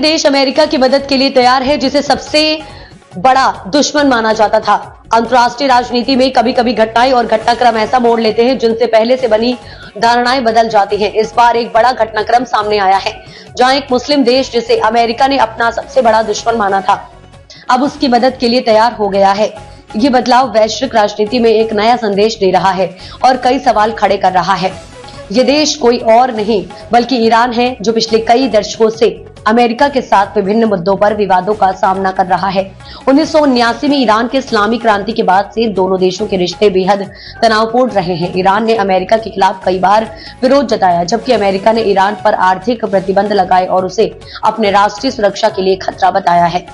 देश अमेरिका की मदद के लिए तैयार है, जिसे सबसे बड़ा दुश्मन माना जाता था। अंतर्राष्ट्रीय राजनीति में कभी कभी घटनाएं और घटनाक्रम ऐसा मोड़ लेते हैं जिनसे पहले से बनी धारणाएं बदल जाती हैं। इस बार एक बड़ा घटनाक्रम सामने आया है, जहां एक मुस्लिम देश जिसे अमेरिका ने अपना सबसे बड़ा दुश्मन माना था, अब उसकी मदद के लिए तैयार हो गया है। ये बदलाव वैश्विक राजनीति में एक नया संदेश दे रहा है और कई सवाल खड़े कर रहा है। ये देश कोई और नहीं बल्कि ईरान है, जो पिछले कई दशकों से अमेरिका के साथ विभिन्न मुद्दों पर विवादों का सामना कर रहा है। 1979 में ईरान के इस्लामी क्रांति के बाद से दोनों देशों के रिश्ते बेहद तनावपूर्ण रहे हैं। ईरान ने अमेरिका के खिलाफ कई बार विरोध जताया, जबकि अमेरिका ने ईरान पर आर्थिक प्रतिबंध लगाए और उसे अपने राष्ट्रीय सुरक्षा के लिए खतरा बताया है।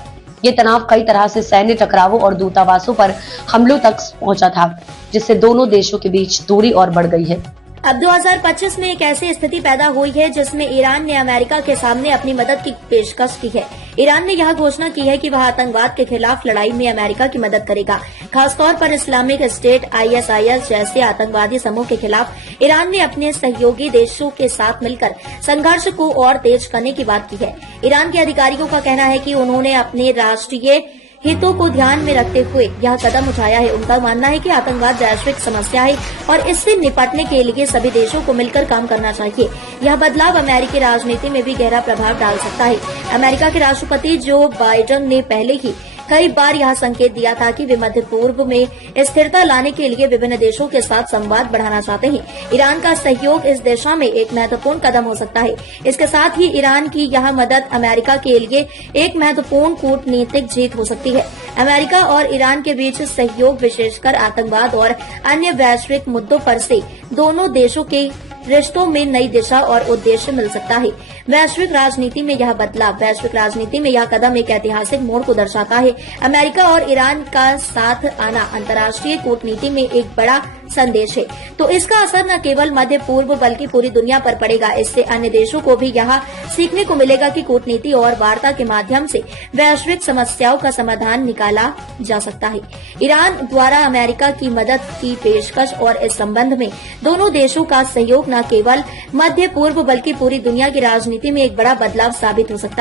ये तनाव कई तरह से सैन्य टकरावों और दूतावासों पर हमलों तक पहुंचा था, जिससे दोनों देशों के बीच दूरी और बढ़ गई है। अब 2025 में एक ऐसी स्थिति पैदा हुई है जिसमें ईरान ने अमेरिका के सामने अपनी मदद की पेशकश की है। ईरान ने यह घोषणा की है कि वह आतंकवाद के खिलाफ लड़ाई में अमेरिका की मदद करेगा। खासतौर पर इस्लामिक स्टेट ISIS जैसे आतंकवादी समूह के खिलाफ ईरान ने अपने सहयोगी देशों के साथ मिलकर संघर्ष को और तेज करने की बात की है। ईरान के अधिकारियों का कहना है कि उन्होंने अपने राष्ट्रीय हितों को ध्यान में रखते हुए यह कदम उठाया है। उनका मानना है कि आतंकवाद वैश्विक समस्या है और इससे निपटने के लिए सभी देशों को मिलकर काम करना चाहिए। यह बदलाव अमेरिकी राजनीति में भी गहरा प्रभाव डाल सकता है। अमेरिका के राष्ट्रपति जो बाइडेन ने पहले ही कई बार यह संकेत दिया था कि वे मध्य पूर्व में स्थिरता लाने के लिए विभिन्न देशों के साथ संवाद बढ़ाना चाहते हैं। ईरान का सहयोग इस दिशा में एक महत्वपूर्ण कदम हो सकता है। इसके साथ ही ईरान की यह मदद अमेरिका के लिए एक महत्वपूर्ण कूटनीतिक जीत हो सकती है। अमेरिका और ईरान के बीच सहयोग विशेषकर आतंकवाद और अन्य वैश्विक मुद्दों पर से दोनों देशों के रिश्तों में नई दिशा और उद्देश्य मिल सकता है। वैश्विक राजनीति में यह बदलाव, वैश्विक राजनीति में यह कदम एक ऐतिहासिक मोड़ को दर्शाता है। अमेरिका और ईरान का साथ आना अंतर्राष्ट्रीय कूटनीति में एक बड़ा संदेश है। तो इसका असर न केवल मध्य पूर्व बल्कि पूरी दुनिया पर पड़ेगा। इससे अन्य देशों को भी यह सीखने को मिलेगा कि कूटनीति और वार्ता के माध्यम से वैश्विक समस्याओं का समाधान निकाला जा सकता है। ईरान द्वारा अमेरिका की मदद की पेशकश और इस संबंध में दोनों देशों का सहयोग न केवल मध्य पूर्व बल्कि पूरी दुनिया की राजनीति में एक बड़ा बदलाव साबित हो सकता है।